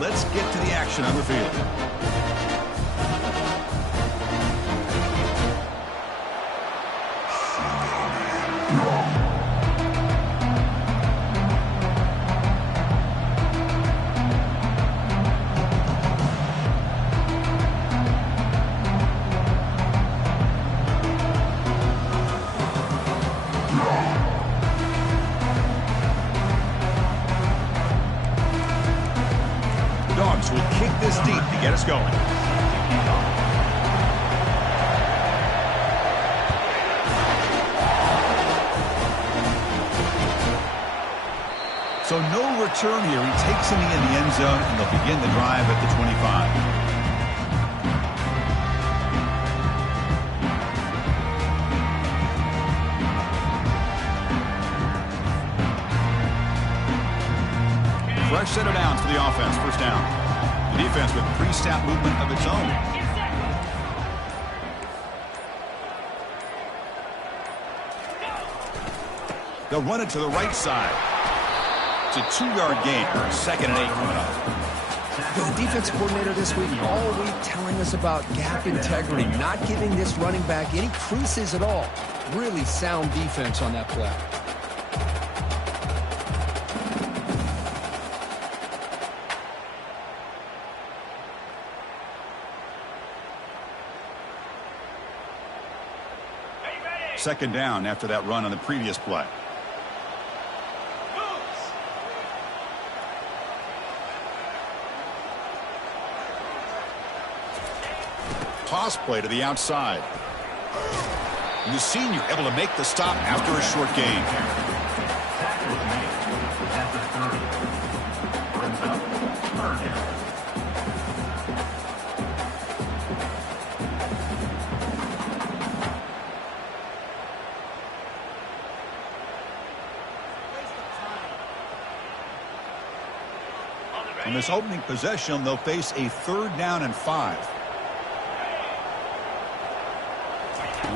let's get to the action on the field. Dogs will kick this deep to get us going. So no return here. He takes him in the end zone, and they'll begin the drive at the 25. Fresh set of downs for the offense, first down. The defense with pre-snap movement of its own. They'll run it to the right side. It's a 2-yard gain, 2nd and 8 coming up. The defense coordinator this week all week telling us about gap integrity, not giving this running back any creases at all. Really sound defense on that play. Second down after that run on the previous play. Toss play to the outside. And the senior able to make the stop after a short gain. On this opening possession, they'll face a 3rd down and 5.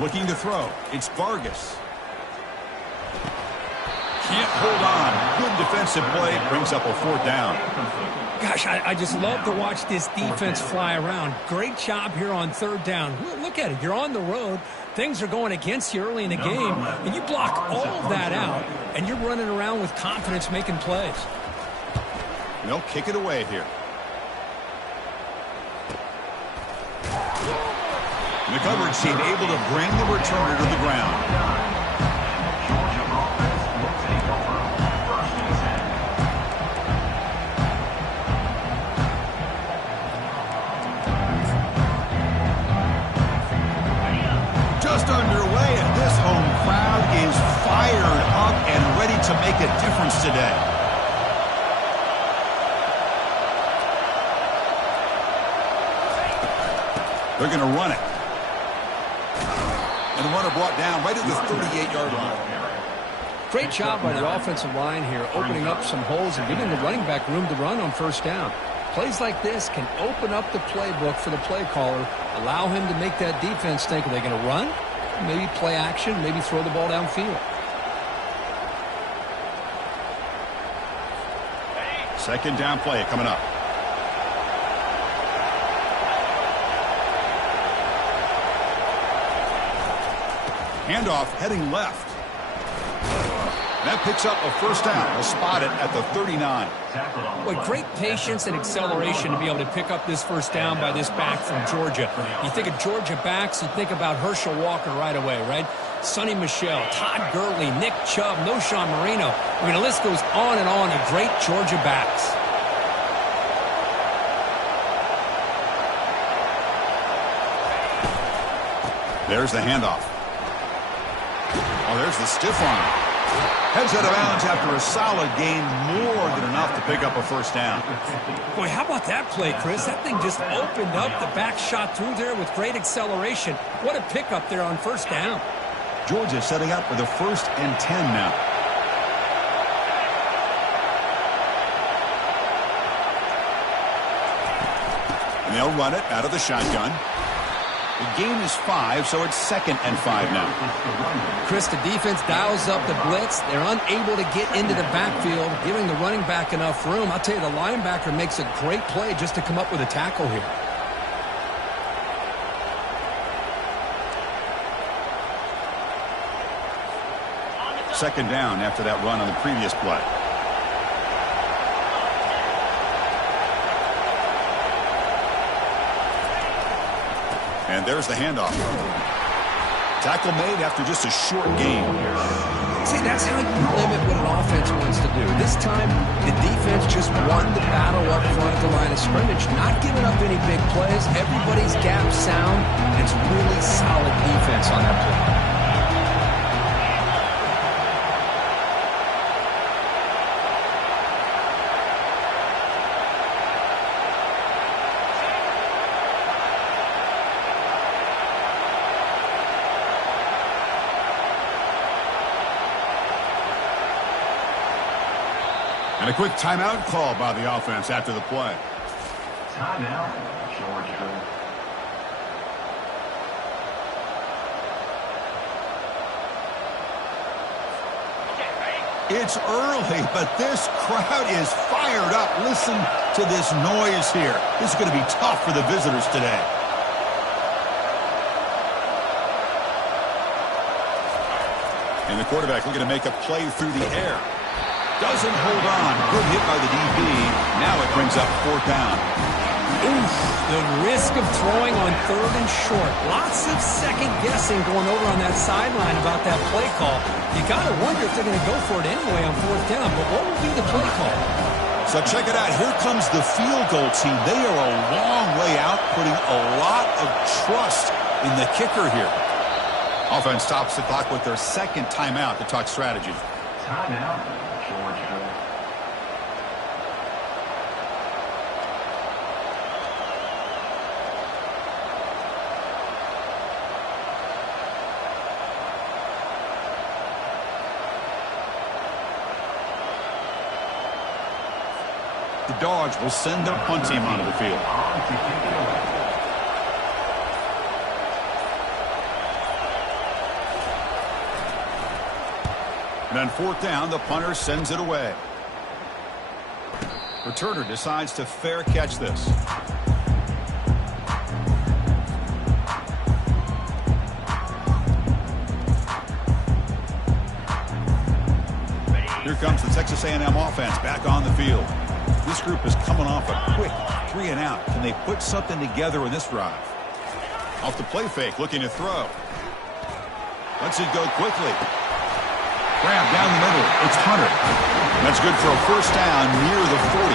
Looking to throw. It's Vargas. Can't hold on. Good defensive play. Brings up a 4th down. Gosh, I just love to watch this defense fly around. Great job here on 3rd down. Look at it. You're on the road. Things are going against you early in the game. And you block all of that out. And you're running around with confidence making plays. They'll kick it away here. The coverage team able to bring the returner to the ground. Just underway, and this home crowd is fired up and ready to make a difference today. They're going to run it. And the runner brought down right at the 38-yard line. Great job by the offensive line here, opening up some holes and giving the running back room to run on 1st down. Plays like this can open up the playbook for the play caller, allow him to make that defense think, are they going to run? Maybe play action, maybe throw the ball downfield. 2nd down play coming up. Handoff heading left. That picks up a 1st down. We'll spot it at the 39. Boy, great patience and acceleration to be able to pick up this 1st down by this back from Georgia. You think of Georgia backs, you think about Herschel Walker right away, right? Sonny Michel, Todd Gurley, Nick Chubb, Noshawn Marino. I mean, the list goes on and on of great Georgia backs. There's the handoff. Oh, there's the stiff arm. Heads out of bounds after a solid gain, more than enough to pick up a 1st down. Boy, how about that play, Chris? That thing just opened up. The back shot through there with great acceleration. What a pickup there on 1st down. Georgia setting up with a 1st and 10 now. And they'll run it out of the shotgun. The game is 5, so it's 2nd and 5 now. Chris, the defense dials up the blitz. They're unable to get into the backfield, giving the running back enough room. I'll tell you, the linebacker makes a great play just to come up with a tackle here. Second down after that run on the previous play. And there's the handoff. Tackle made after just a short gain. See, that's how you limit what an offense wants to do. This time, the defense just won the battle up front at the line of scrimmage, not giving up any big plays. Everybody's gap sound. It's really solid defense on that play. And a quick timeout call by the offense after the play. Timeout, Georgia. It's early, but this crowd is fired up. Listen to this noise here. This is going to be tough for the visitors today. And the quarterback looking to make a play through the air. Doesn't hold on. Good hit by the DB. Now it brings up 4th down. Oof, the risk of throwing on 3rd and short. Lots of second guessing going over on that sideline about that play call. You got to wonder if they're going to go for it anyway on 4th down, but what will be the play call? So check it out. Here comes the field goal team. They are a long way out, putting a lot of trust in the kicker here. Offense stops the clock with their 2nd timeout to talk strategy. Timeout, Georgia. The Dogs will send their punt team onto the field. And on 4th down, the punter sends it away. Returner decides to fair catch this. Here comes the Texas A&M offense back on the field. This group is coming off a quick 3-and-out. Can they put something together in this drive? Off the play fake, looking to throw. Lets it go quickly. Grab down the middle. It's Hunter. That's good for a 1st down near the 40.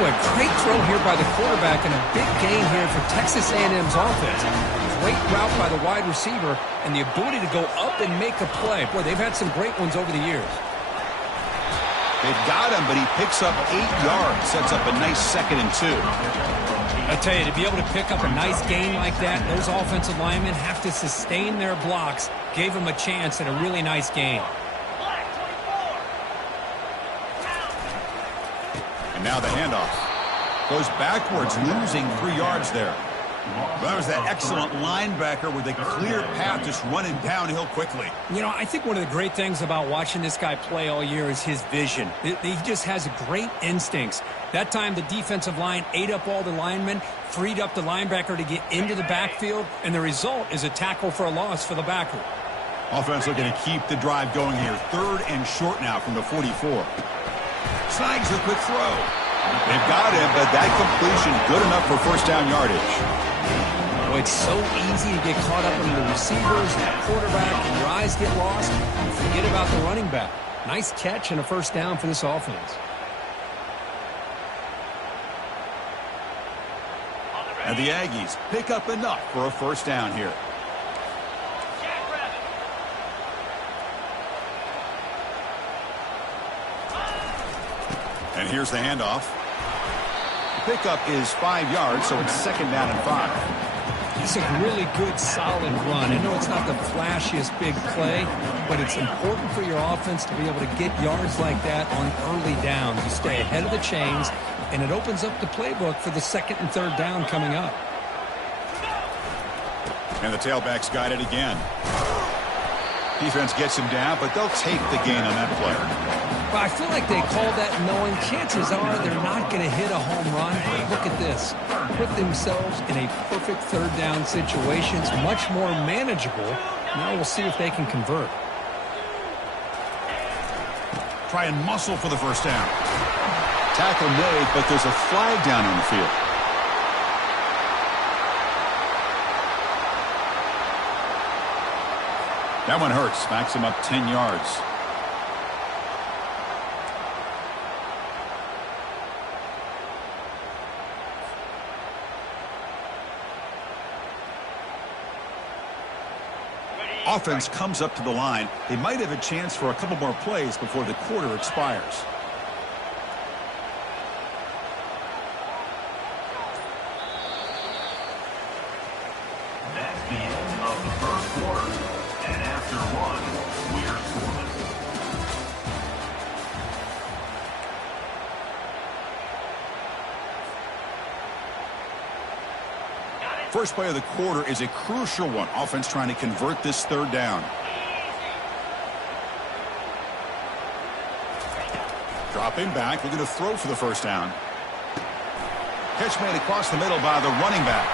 Boy, great throw here by the quarterback and a big gain here for Texas A&M's offense. Great route by the wide receiver and the ability to go up and make a play. Boy, they've had some great ones over the years. They've got him, but he picks up 8 yards. Sets up a nice 2nd and 2. I tell you, to be able to pick up a nice gain like that, those offensive linemen have to sustain their blocks. Gave them a chance at a really nice gain. And now the handoff. Goes backwards, losing 3 yards there. That was that excellent linebacker with a clear path just running downhill quickly. You know, I think one of the great things about watching this guy play all year is his vision. He just has great instincts. That time the defensive line ate up all the linemen, freed up the linebacker to get into the backfield, and the result is a tackle for a loss for the backer. Offense looking to keep the drive going here. 3rd and short now from the 44. Snags a quick throw. They've got him, but that completion good enough for 1st down yardage. Boy, it's so easy to get caught up in the receivers and the quarterback, and your eyes get lost. And forget about the running back. Nice catch and a 1st down for this offense. And the Aggies pick up enough for a 1st down here. And here's the handoff. The pickup is 5 yards, so it's 2nd down and 5. It's a really good, solid run. I know it's not the flashiest big play, but it's important for your offense to be able to get yards like that on early downs. You stay ahead of the chains, and it opens up the playbook for the 2nd and 3rd down coming up. And the tailback's got it again. Defense gets him down, but they'll take the gain on that play. But I feel like they call that knowing chances are they're not going to hit a home run. Look at this. Put themselves in a perfect third down situation. It's much more manageable. Now we'll see if they can convert. Try and muscle for the first down. Tackle made, but there's a flag down on the field. That one hurts. Backs him up 10 yards. Offense comes up to the line. They might have a chance for a couple more plays before the quarter expires. That's the end of the first quarter. And after one, we're scoreless. First play of the quarter is a crucial one. Offense trying to convert this third down. Dropping back, looking to throw for the first down. Catch made across the middle by the running back.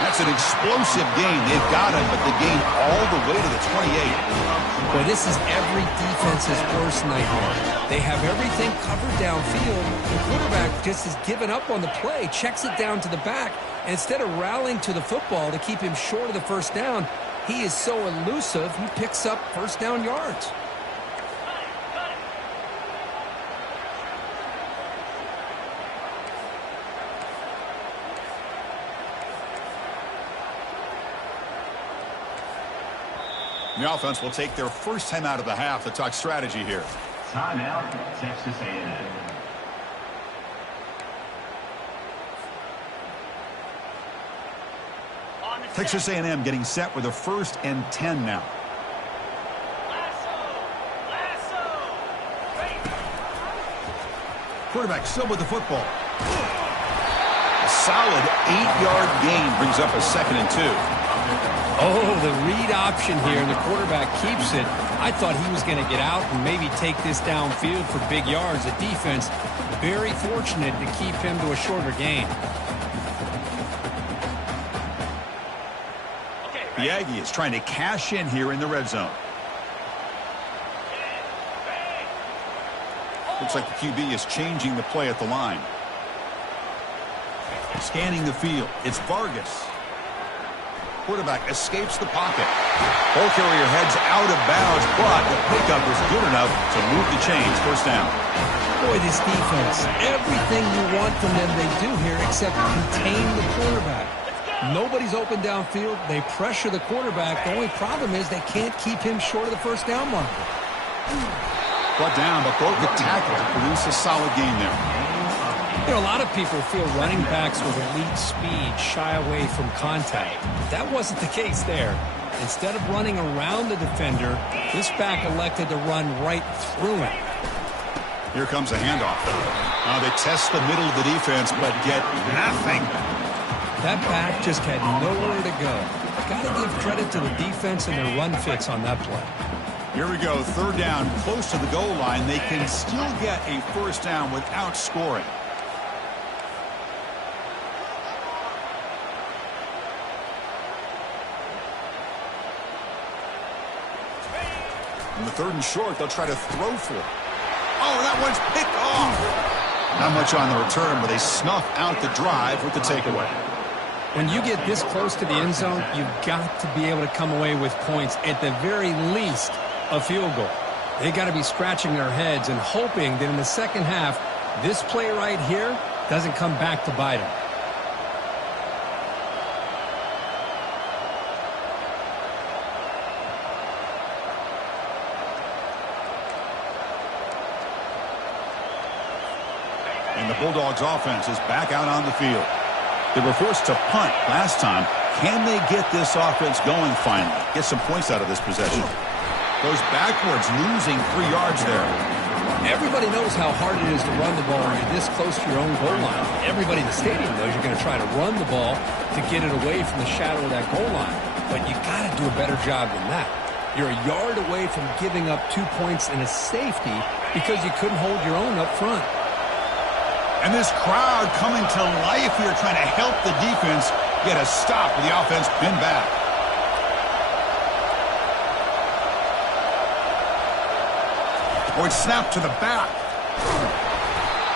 That's an explosive gain. They've got him, but the gain all the way to the 28. Boy, this is every defense's worst nightmare. They have everything covered downfield. The quarterback just has given up on the play, checks it down to the back, and instead of rallying to the football to keep him short of the first down, he is so elusive, he picks up first down yards. The offense will take their first time out of the half to talk strategy here. Timeout, Texas A&M. Texas A&M getting set with a 1st and 10 now. Quarterback still with the football. A solid 8-yard gain brings up a 2nd and 2. Oh, the read option here, and the quarterback keeps it. I thought he was going to get out and maybe take this downfield for big yards. The defense very fortunate to keep him to a shorter gain. The Aggie is trying to cash in here in the red zone. Looks like the QB is changing the play at the line. Scanning the field. It's Vargas. Quarterback escapes the pocket. Ball carrier heads out of bounds, but the pickup is good enough to move the chains. First down. Boy, this defense, everything you want from them they do here except contain the quarterback. Nobody's open downfield. They pressure the quarterback. The only problem is they can't keep him short of the first down marker. Brought down, but broke the tackle to produce a solid gain there. You know, a lot of people feel running backs with elite speed shy away from contact. But that wasn't the case there. Instead of running around the defender, this back elected to run right through him. Here comes a handoff. Now they test the middle of the defense, but get nothing. That back just had nowhere to go. Got to give credit to the defense and their run fits on that play. Here we go. Third down, close to the goal line. They can still get a first down without scoring. On the 3rd and short, they'll try to throw for it. Oh, that one's picked off. Not much on the return, but they snuff out the drive with the takeaway. When you get this close to the end zone, you've got to be able to come away with points, at the very least, a field goal. They got to be scratching their heads and hoping that in the second half, this play right here doesn't come back to bite them. And the Bulldogs offense is back out on the field. They were forced to punt last time. Can they get this offense going finally? Get some points out of this possession. Goes backwards, losing 3 yards there. Everybody knows how hard it is to run the ball when you're this close to your own goal line. Everybody in the stadium knows you're going to try to run the ball to get it away from the shadow of that goal line. But you got to do a better job than that. You're a yard away from giving up 2 points and a safety because you couldn't hold your own up front. And this crowd coming to life here trying to help the defense get a stop with the offense pinned back. Oh, it's snapped to the back.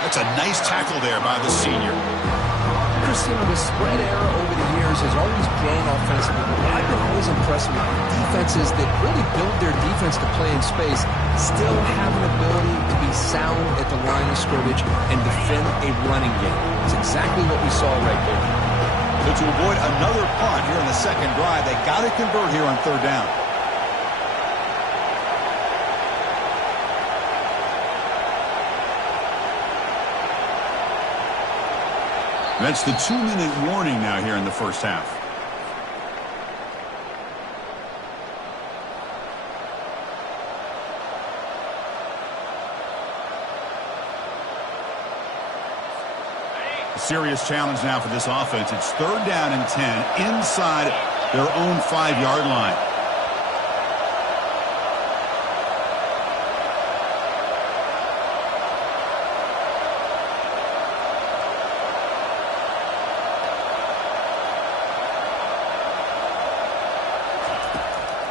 That's a nice tackle there by the senior. Christian, the spread era over the years has always grown offensively. But I've been always impressed with defenses that really build their defense to play in space, still have an ability to be sound at the line of scrimmage and defend a running game. It's exactly what we saw right there. So to avoid another punt here in the second drive, they got to convert here on third down. That's the 2-minute warning now here in the first half. A serious challenge now for this offense. It's third down and 10 inside their own 5-yard line.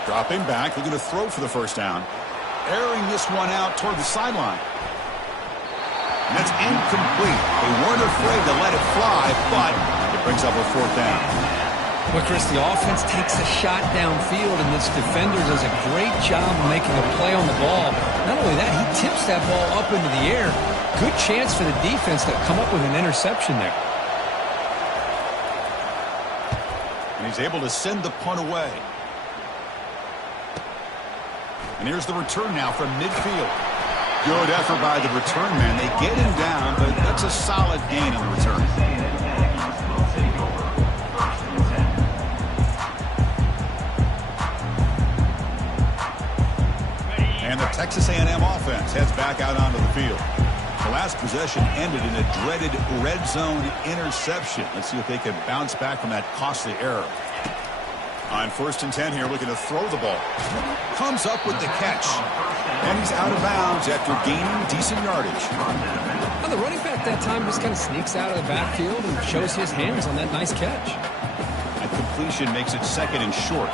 Dropping back, looking to throw for the first down. Airing this one out toward the sideline. And that's incomplete. They weren't afraid to let it fly, but it brings up a fourth down. Well, Chris, the offense takes a shot downfield, and this defender does a great job of making a play on the ball. Not only that, he tips that ball up into the air. Good chance for the defense to come up with an interception there. And he's able to send the punt away. And here's the return now from midfield. Good effort by the return man. They get him down, but that's a solid gain on the return. And the Texas A&M offense heads back out onto the field. The last possession ended in a dreaded red zone interception. Let's see if they can bounce back from that costly error. On 1st and 10 here, looking to throw the ball. Comes up with the catch. And he's out of bounds after gaining decent yardage. Well, the running back that time just kind of sneaks out of the backfield and shows his hands on that nice catch. That completion makes it second and short.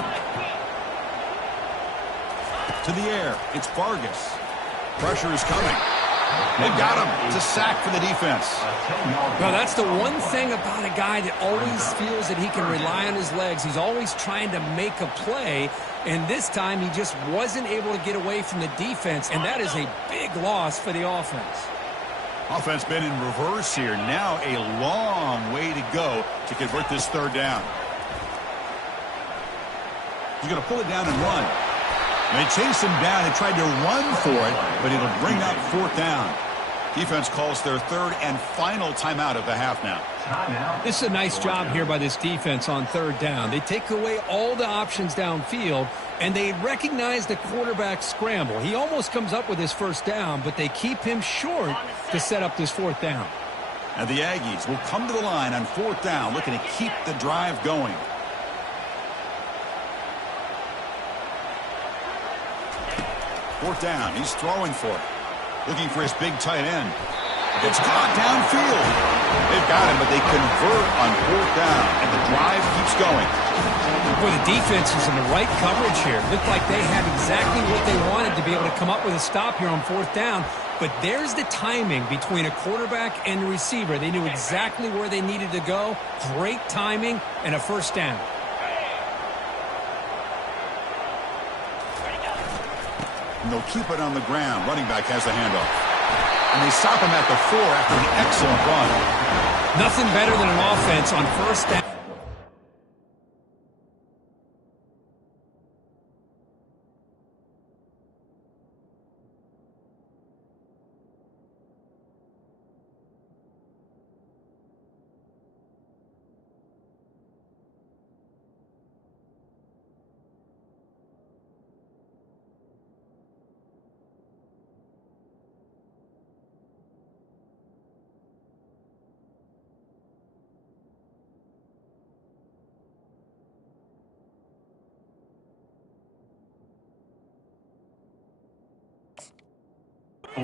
To the air, it's Vargas. Pressure is coming. They've got him. It's a sack for the defense. Well, that's the one thing about a guy that always feels that he can rely on his legs. He's always trying to make a play, and this time he just wasn't able to get away from the defense, and that is a big loss for the offense. Offense been in reverse here. Now a long way to go to convert this third down. He's going to pull it down and run. They chase him down and tried to run for it, but it'll bring up fourth down. Defense calls their third and final timeout of the half now. This is a nice job here by this defense on third down. They take away all the options downfield, and they recognize the quarterback scramble. He almost comes up with his first down, but they keep him short to set up this fourth down. And the Aggies will come to the line on fourth down, looking to keep the drive going. Fourth down, he's throwing for it. Looking for his big tight end. It's caught downfield. They've got him, but they convert on fourth down, and the drive keeps going. Boy, the defense is in the right coverage here. Looked like they had exactly what they wanted to be able to come up with a stop here on fourth down. But there's the timing between a quarterback and the receiver. They knew exactly where they needed to go. Great timing and a first down. And they'll keep it on the ground. Running back has the handoff. And they stop him at the 4 after an excellent run. Nothing better than an offense on first down.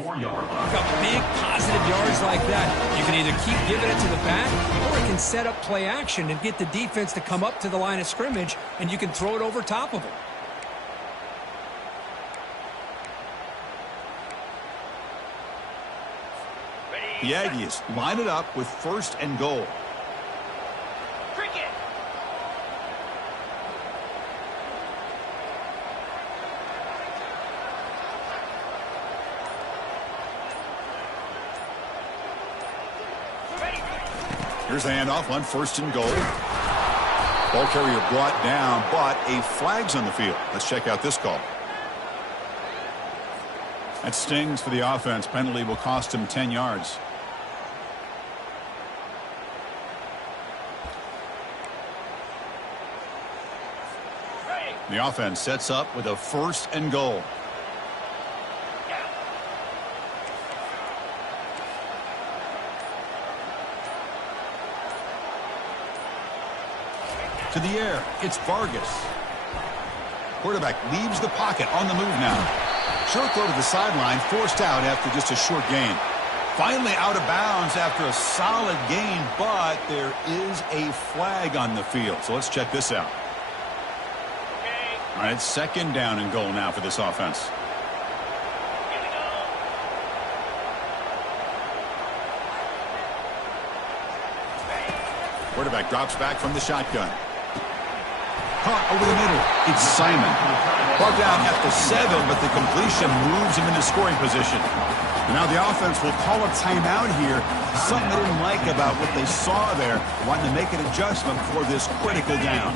4-yard line. Pick up big positive yards like that. You can either keep giving it to the back, or it can set up play action and get the defense to come up to the line of scrimmage, and you can throw it over top of them. The Aggies line it up with 1st and goal. Here's the handoff on 1st and goal. Ball carrier brought down, but a flag's on the field. Let's check out this call. That stings for the offense. Penalty will cost him 10 yards. The offense sets up with a 1st and goal. To the air, it's Vargas. Quarterback leaves the pocket, on the move now. Short throw to the sideline, forced out after just a short gain. Finally out of bounds after a solid gain, but there is a flag on the field. So let's check this out. All right, 2nd down and goal now for this offense. Quarterback drops back from the shotgun. Caught over the middle. It's Simon. Brought down at the 7, but the completion moves him into scoring position. And now the offense will call a timeout here. Something they didn't like about what they saw there. Wanting to make an adjustment for this critical down.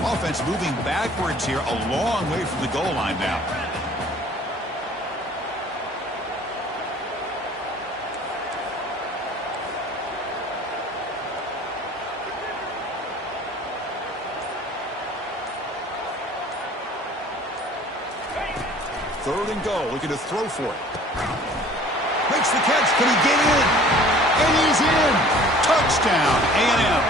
Offense moving backwards here, a long way from the goal line now. Third and goal, looking to throw for it. Makes the catch, can he get in? And he's in! Touchdown, A&M.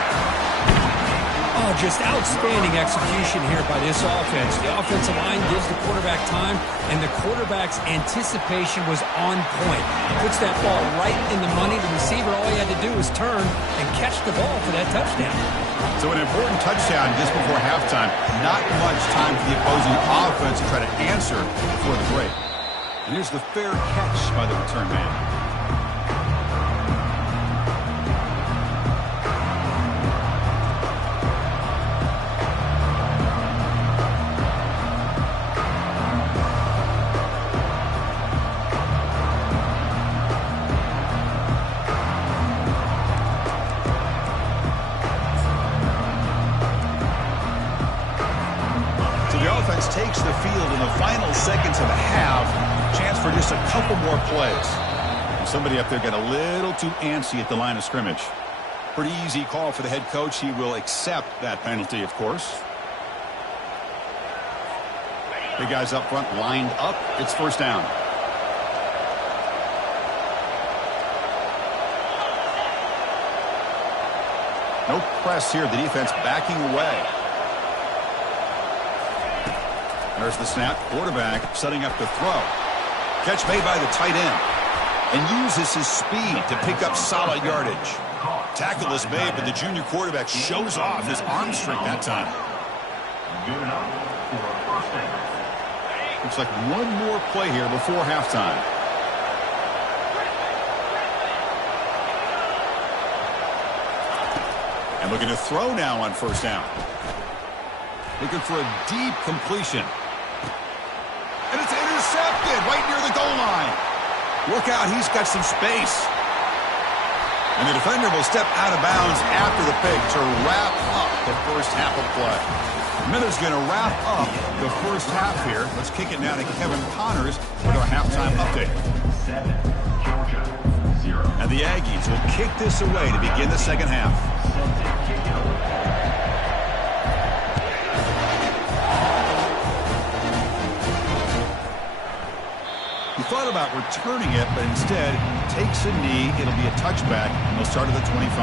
Oh, just outstanding execution here by this offense. The offensive line gives the quarterback time, and the quarterback's anticipation was on point. Puts that ball right in the money. The receiver, all he had to do was turn and catch the ball for that touchdown. So an important touchdown just before halftime. Not much time for the opposing offense to try to answer before the break. And here's the fair catch by the return man. Takes the field in the final seconds of the half. Chance for just a couple more plays. Somebody up there got a little too antsy at the line of scrimmage. Pretty easy call for the head coach. He will accept that penalty, of course. Big guys up front lined up. It's 1st down. No press here. The defense backing away. There's the snap. Quarterback setting up the throw. Catch made by the tight end. And uses his speed to pick up solid yardage. Tackle is made, but the junior quarterback shows off his arm strength that time. Good enough for a 1st down. Looks like one more play here before halftime. And looking to throw now on 1st down. Looking for a deep completion. And it's intercepted right near the goal line. Look out, he's got some space. And the defender will step out of bounds after the pick to wrap up the first half of play. Miller's going to wrap up the first half here. Let's kick it now to Kevin Connors with our halftime update. 7, Georgia, 0. And the Aggies will kick this away to begin the second half. He thought about returning it, but instead takes a knee. It'll be a touchback, and they'll start at the 25.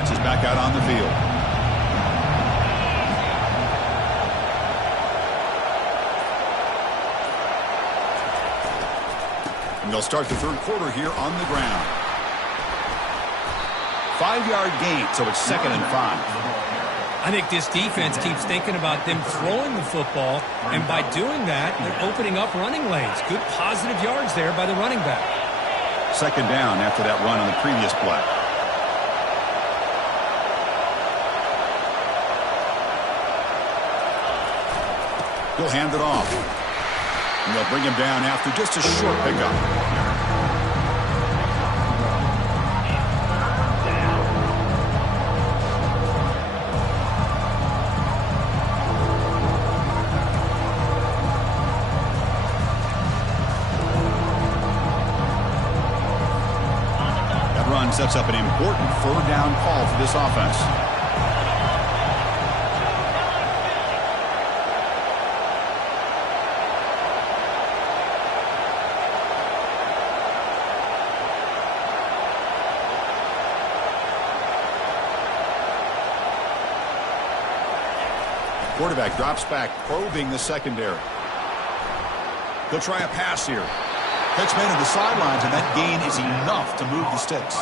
offense is back out on the field. And they'll start the third quarter here on the ground. 5-yard gain, so it's 2nd and 5. I think this defense keeps thinking about them throwing the football, and by doing that, they're opening up running lanes. Good positive yards there by the running back. 2nd down after that run on the previous play. He'll hand it off. And they'll bring him down after just a short pickup. That run sets up an important 3rd down call for this offense. Quarterback drops back, probing the secondary. They'll try a pass here. Pitch man to the sidelines, and that gain is enough to move the sticks.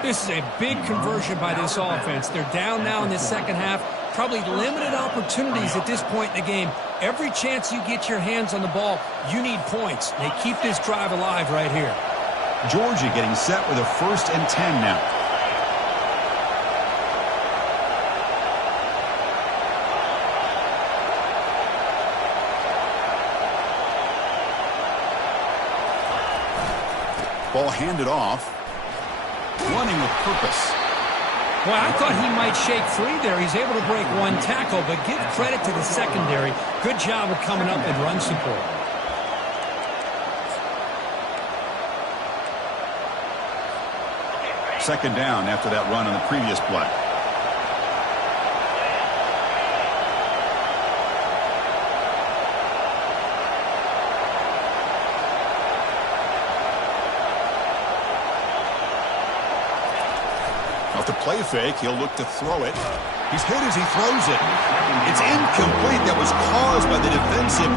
This is a big conversion by this offense. They're down now in the second half. Probably limited opportunities at this point in the game. Every chance you get your hands on the ball, you need points. They keep this drive alive right here. Georgia getting set with a 1st and 10 now. Ball handed off. Running with purpose. Well, I thought he might shake free there. He's able to break one tackle, but give credit to the secondary. Good job of coming up and run support. Second down after that run on the previous play. Off the play fake, he'll look to throw it. He's hit as he throws it. It's incomplete. That was caused by the defensive.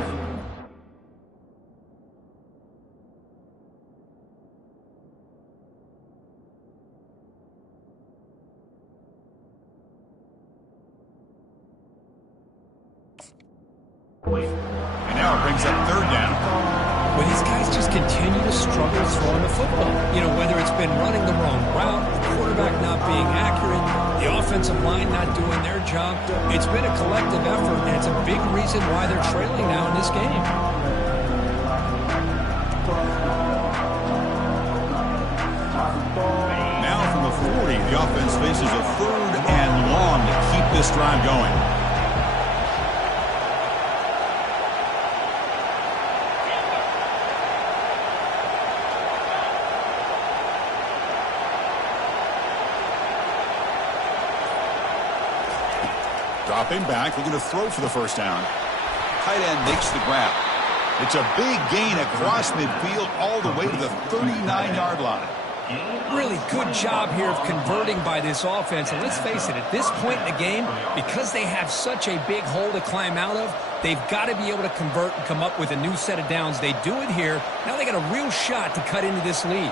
And now it brings up 3rd down. Well, these guys just continue to struggle throwing the football. You know, whether it's been running the wrong route, the quarterback not being accurate, the offensive line not doing their job. It's been a collective effort, and it's a big reason why they're trailing now in this game. Now from the 40, the offense faces a 3rd and long to keep this drive going. Dropping back, looking to throw for the 1st down. Tight end makes the grab. It's a big gain across midfield all the way to the 39-yard line. Really good job here of converting by this offense. And let's face it, at this point in the game, because they have such a big hole to climb out of, they've got to be able to convert and come up with a new set of downs. They do it here. Now they got a real shot to cut into this lead.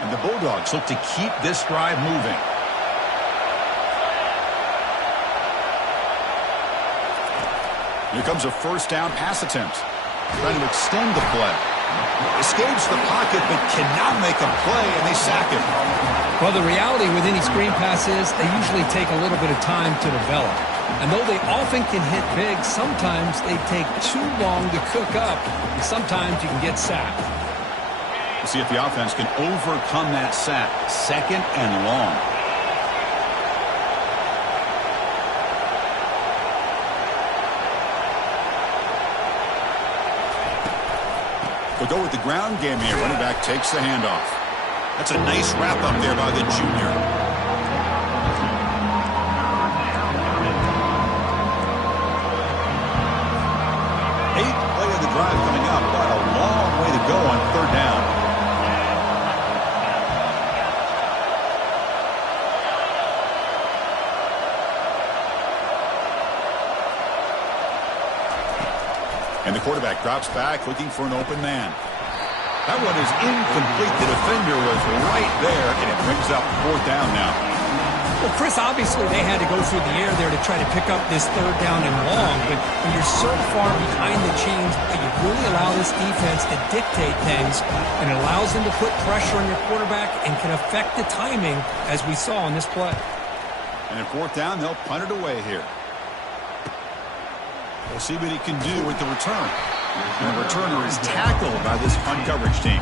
And the Bulldogs look to keep this drive moving. Here comes a 1st down pass attempt. Trying to extend the play. Escapes the pocket, but cannot make a play, and they sack him. Well, the reality with any screen pass is they usually take a little bit of time to develop. And though they often can hit big, sometimes they take too long to cook up, and sometimes you can get sacked. We'll see if the offense can overcome that sack. 2nd and long. They'll go with the ground game here. Running back takes the handoff. That's a nice wrap up there by the junior. 8th play of the drive coming up, but a long way to go on 3rd down. And the quarterback drops back looking for an open man. That one is incomplete. The defender was right there, and it brings up 4th down now. Well, Chris, obviously they had to go through the air there to try to pick up this 3rd down and long, but when you're so far behind the chains, you really allow this defense to dictate things, and it allows them to put pressure on your quarterback and can affect the timing, as we saw on this play. And at 4th down, they'll punt it away here. We'll see what he can do with the return. And the returner is tackled by this punt coverage team.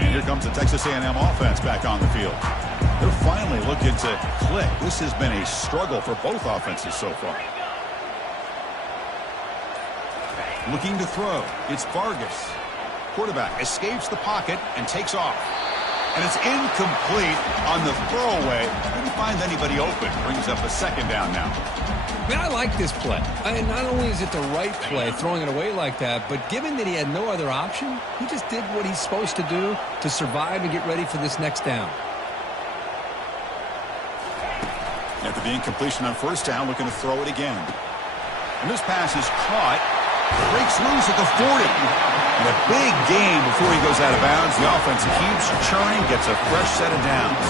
And here comes the Texas A&M offense back on the field. They're finally looking to click. This has been a struggle for both offenses so far. Looking to throw. It's Vargas. Quarterback escapes the pocket and takes off. And it's incomplete on the throwaway. Didn't find anybody open. Brings up a 2nd down now. Man, I like this play. And not only is it the right play, throwing it away like that, but given that he had no other option, he just did what he's supposed to do to survive and get ready for this next down. After the incompletion on 1st down, looking to throw it again. And this pass is caught. Breaks loose at the 40. And a big gain before he goes out of bounds. The offense keeps churning, gets a fresh set of downs.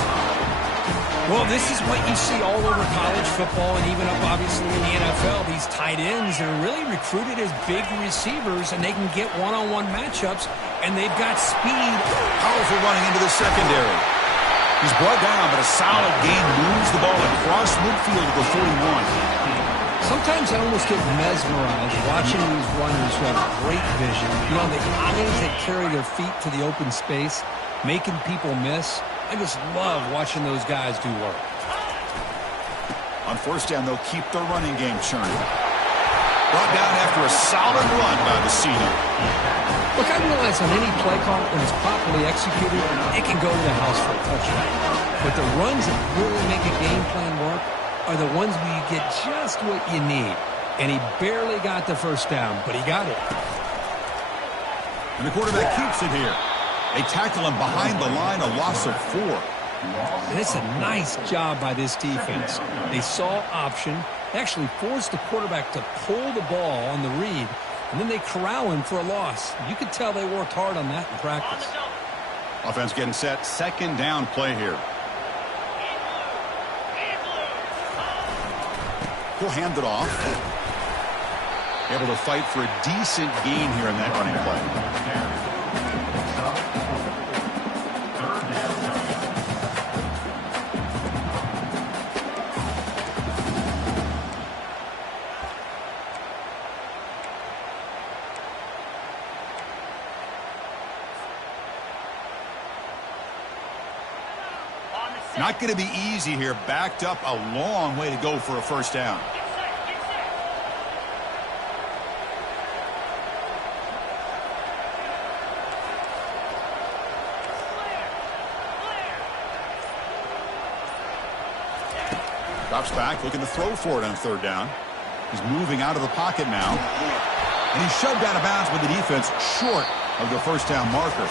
Well, this is what you see all over college football and even up, obviously, in the NFL. These tight ends are really recruited as big receivers, and they can get one-on-one matchups, and they've got speed. Powerful running into the secondary. He's brought down, but a solid gain moves the ball across midfield to the 41. Sometimes I almost get mesmerized watching these runners who have great vision. You know, the eyes that carry their feet to the open space, making people miss. I just love watching those guys do work. On 1st down, they'll keep their running game churning. Brought down after a solid run by the senior. Look, I realize on any play call, when it's properly executed, it can go to the house for a touchdown. But the runs that really make a game plan work are the ones where you get just what you need. And he barely got the 1st down, but he got it. And the quarterback keeps it here. They tackle him behind the line, a loss of 4. And it's a nice job by this defense. They saw option. They actually forced the quarterback to pull the ball on the read, and then they corral him for a loss. You could tell they worked hard on that in practice. Offense getting set. 2nd down play here. He'll hand it off. Able to fight for a decent gain here in that running play. Not going to be easy here. Backed up a long way to go for a 1st down. Drops back, looking to throw for it on 3rd down. He's moving out of the pocket now. And he's shoved out of bounds with the defense short of the 1st down marker.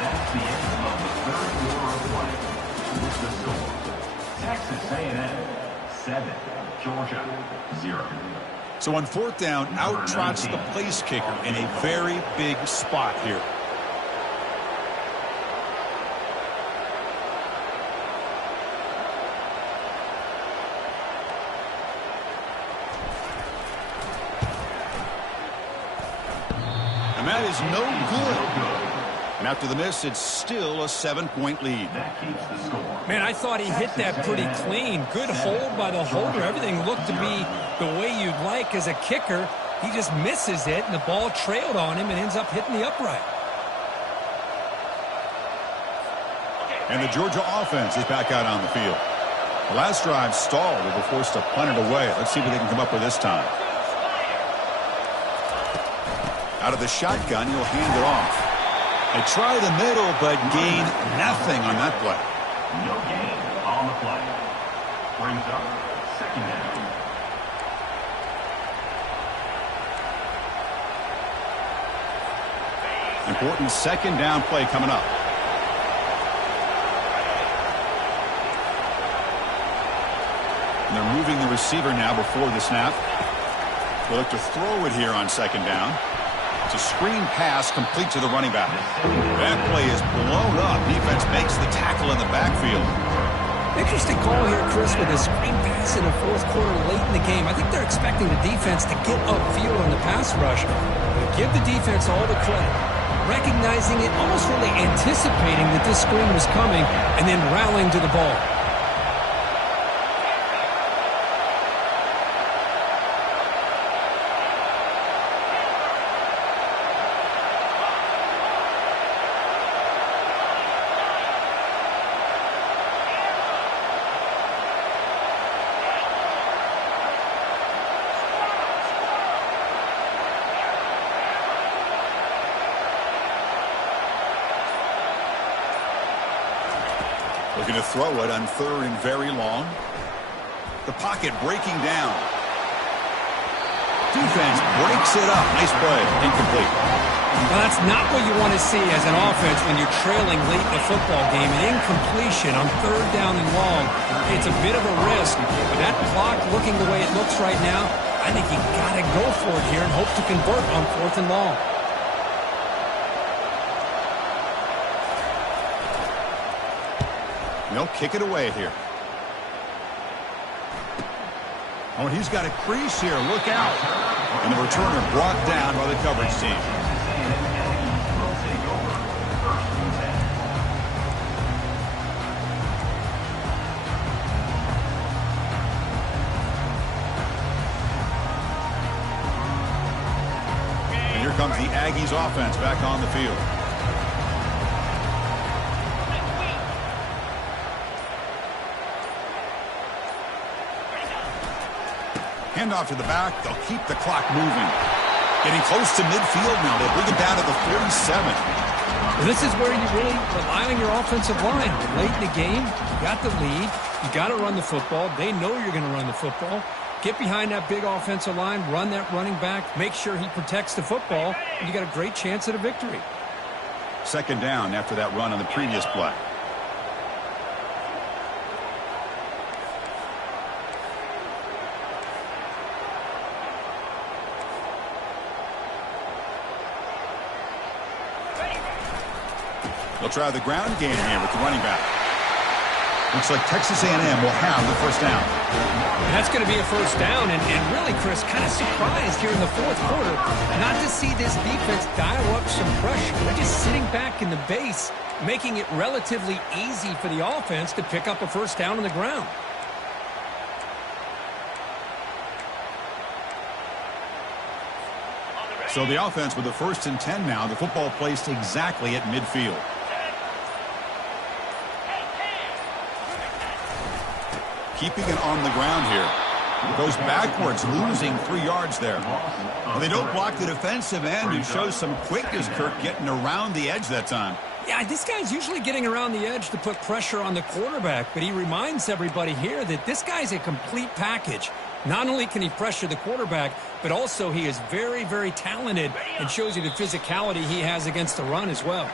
That's the end of the 3rd quarter of play. With the score, Texas A&M 7, Georgia 0. So on 4th down, out trots the place kicker in a very big spot here. And that is no good. And after the miss, it's still a 7-point lead. That keeps the score. Man, I thought he hit that pretty clean. Good hold by the holder. Everything looked to be the way you'd like as a kicker. He just misses it, and the ball trailed on him and ends up hitting the upright. And the Georgia offense is back out on the field. The last drive stalled. They were forced to punt it away. Let's see what they can come up with this time. Out of the shotgun, he'll hand it off. They try the middle, but gain nothing on that play. No gain on the play. Brings up 2nd down. Important 2nd down play coming up. And they're moving the receiver now before the snap. They'll look to throw it here on second down. It's a screen pass complete to the running back. That play is blown up. Defense makes the tackle in the backfield. Interesting call here, Chris, with a screen pass in the fourth quarter late in the game. I think they're expecting the defense to get upfield on the pass rush. But give the defense all the credit. Recognizing it, almost really anticipating that this screen was coming, and then rallying to the ball. Looking to throw it on third and very long. The pocket breaking down. Defense breaks it up. Nice play. Incomplete. Well, that's not what you want to see as an offense when you're trailing late in the football game. An incompletion on third down and long. It's a bit of a risk, but that clock looking the way it looks right now, I think you got to go for it here and hope to convert on fourth and long. They'll kick it away here. Oh, and he's got a crease here. Look out. And the returner brought down by the coverage team. And here comes the Aggies offense back on the field. Handoff to the back. They'll keep the clock moving. Getting close to midfield now. They'll bring it down to the 47. Well, this is where you really rely on your offensive line. Late in the game, you got the lead. You got to run the football. They know you're going to run the football. Get behind that big offensive line. Run that running back. Make sure he protects the football. And you got a great chance at a victory. Second down after that run on the previous play. They'll try the ground game here with the running back. Looks like Texas A&M will have the first down. And that's going to be a first down. And really, Chris, kind of surprised here in the fourth quarter not to see this defense dial up some pressure. They're just sitting back in the base, making it relatively easy for the offense to pick up a first down on the ground. So the offense with the 1st and 10 now. The football placed exactly at midfield. Keeping it on the ground here. It goes backwards, losing 3 yards there. Well, they don't block the defensive end, who shows some quickness, Kirk, getting around the edge that time. Yeah, this guy's usually getting around the edge to put pressure on the quarterback, but he reminds everybody here that this guy's a complete package. Not only can he pressure the quarterback, but also he is very, very talented and shows you the physicality he has against the run as well.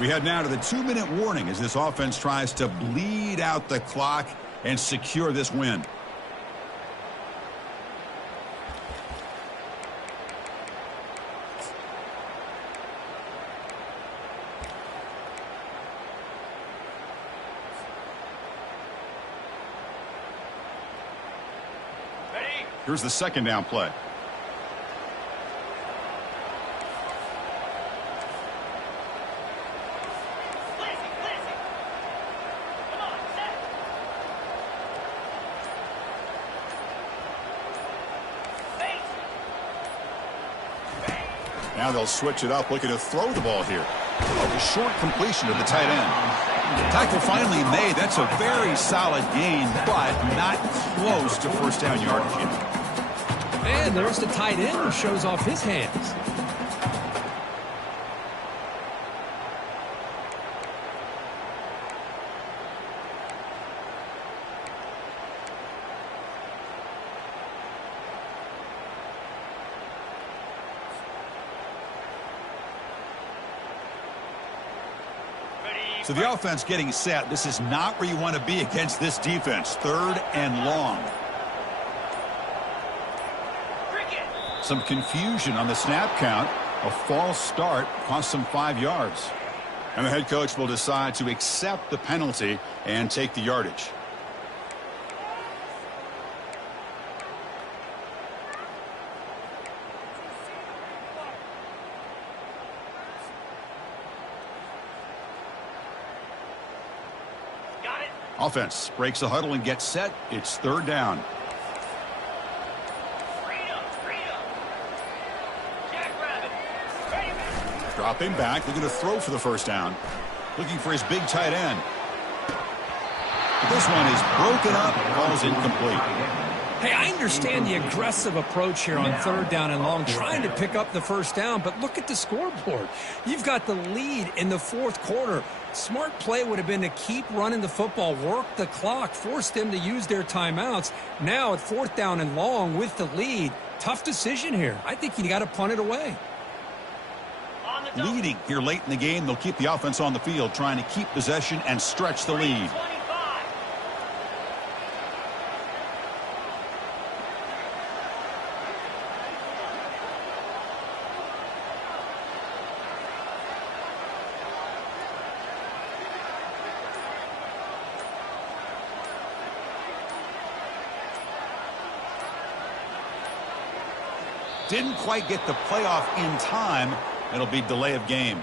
We head now to the 2-minute warning as this offense tries to bleed out the clock and secure this win. Here's the second down play. Now they'll switch it up, looking to throw the ball here. A short completion to the tight end. Tackle finally made. That's a very solid gain, but not close to first down yardage yet. And there's the tight end who shows off his hands. So the offense getting set. This is not where you want to be against this defense. 3rd and long. Some confusion on the snap count. A false start cost them 5 yards. And the head coach will decide to accept the penalty and take the yardage. Offense breaks the huddle and gets set. It's 3rd down. Dropping back, looking to throw for the 1st down. Looking for his big tight end. But this one is broken up, ball's incomplete. Hey, I understand the aggressive approach here on 3rd down and long, trying to pick up the 1st down, but look at the scoreboard. You've got the lead in the 4th quarter. Smart play would have been to keep running the football, work the clock, force them to use their timeouts. Now at 4th down and long with the lead, tough decision here. I think you got to punt it away. Leading here late in the game, they'll keep the offense on the field, trying to keep possession and stretch the lead. Didn't quite get the playoff in time. It'll be delay of game.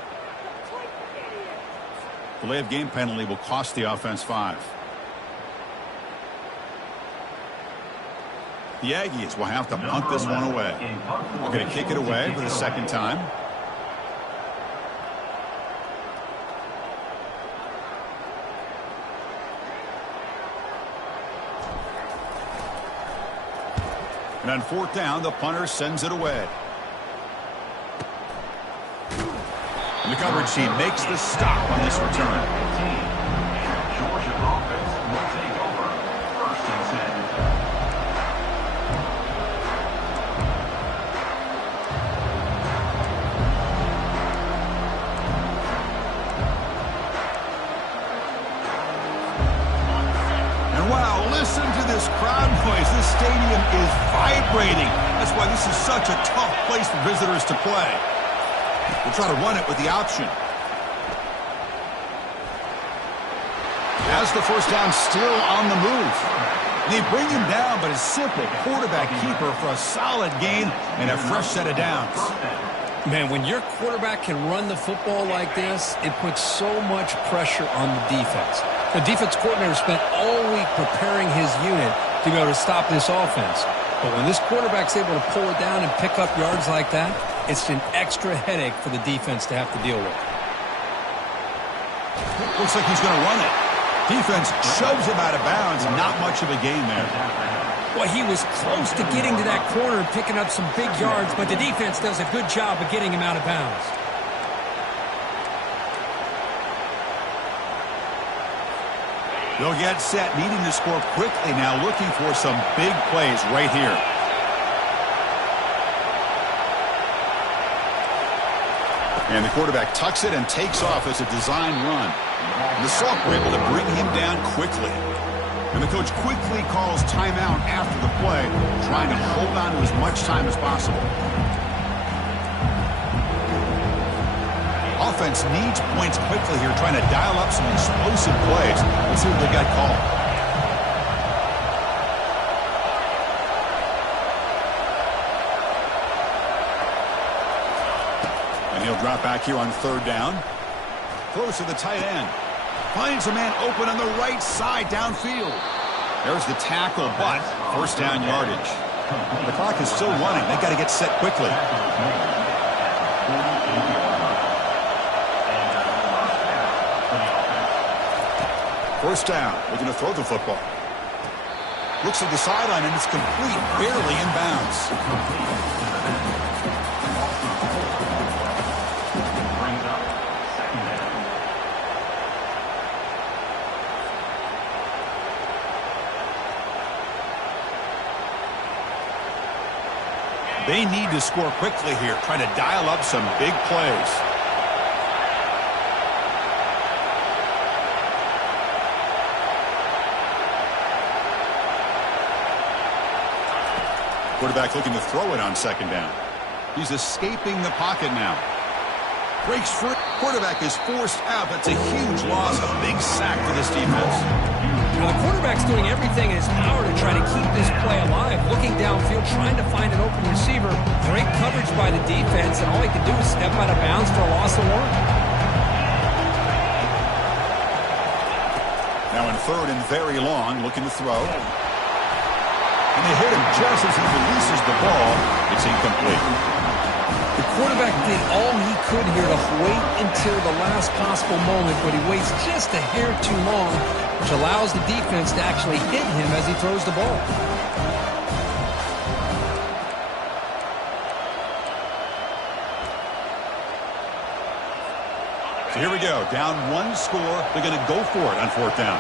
Delay of game penalty will cost the offense 5. The Aggies will have to punt this one away. We're going to kick it away for the 2nd time. And on 4th down, the punter sends it away. And the coverage team makes the stop on this return. Georgia offense will take over. 1st and 10. And wow, listen to this crowd noise. This stadium is vibrating. That's why this is such a tough place for visitors to play. We'll try to run it with the option. Has the 1st down still on the move. And they bring him down, but a simple quarterback keeper for a solid gain and a fresh set of downs. Man, when your quarterback can run the football like this, it puts so much pressure on the defense. The defense coordinator spent all week preparing his unit to be able to stop this offense. But when this quarterback's able to pull it down and pick up yards like that, it's an extra headache for the defense to have to deal with. Looks like he's going to run it. Defense shoves him out of bounds. Not much of a gain there. Well, he was close to getting to that corner and picking up some big yards, but the defense does a good job of getting him out of bounds. They'll get set, needing to score quickly now, looking for some big plays right here. And the quarterback tucks it and takes off as a design run. And the Salk were able to bring him down quickly. And the coach quickly calls timeout after the play, trying to hold on to as much time as possible. Offense needs points quickly here, trying to dial up some explosive plays. Let's see what they got called. And he'll drop back here on 3rd down. Throws to the tight end. Finds a man open on the right side downfield. There's the tackle, but 1st down yardage. The clock is still running. They got to get set quickly. First down, looking to throw the football. Looks at the sideline, and it's complete, barely in bounds. Brings up 2nd down. They need to score quickly here, trying to dial up some big plays. Quarterback looking to throw it on second down. He's escaping the pocket now. Breaks free. Quarterback is forced out. That's a huge loss. A big sack for this defense. You know, the quarterback's doing everything in his power to try to keep this play alive. Looking downfield, trying to find an open receiver. Great coverage by the defense, and all he can do is step out of bounds for a loss of 1. Now in third and very long, looking to throw. And they hit him just as he releases the ball. It's incomplete. The quarterback did all he could here to wait until the last possible moment, but he waits just a hair too long, which allows the defense to actually hit him as he throws the ball. So here we go. Down 1 score. They're going to go for it on 4th down.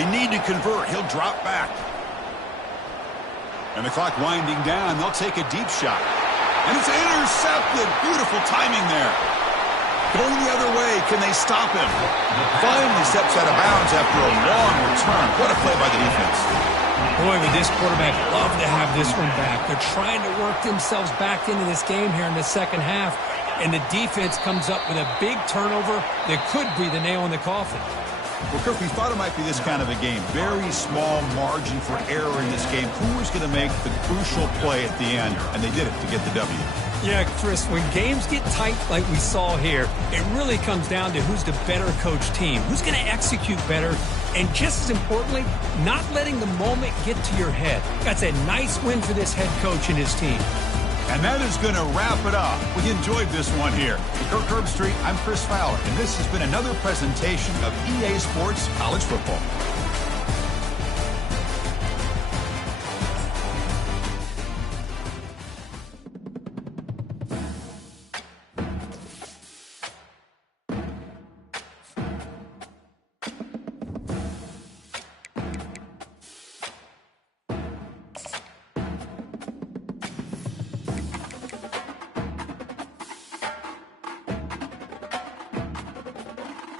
They need to convert. He'll drop back. And the clock winding down. They'll take a deep shot. And it's intercepted. Beautiful timing there. Going the other way. Can they stop him? Finally steps out of bounds after a long return. What a play by the defense. Boy, would this quarterback love to have this one back. They're trying to work themselves back into this game here in the second half. And the defense comes up with a big turnover that could be the nail in the coffin. Well, Kirk, we thought it might be this kind of a game. Very small margin for error in this game. Who was going to make the crucial play at the end? And they did it to get the W. Yeah, Chris, when games get tight like we saw here, it really comes down to who's the better coach team. Who's going to execute better? And just as importantly, not letting the moment get to your head. That's a nice win for this head coach and his team. And that is going to wrap it up. We enjoyed this one here. For Kirk Herbstreit, I'm Chris Fowler, and this has been another presentation of EA Sports College Football.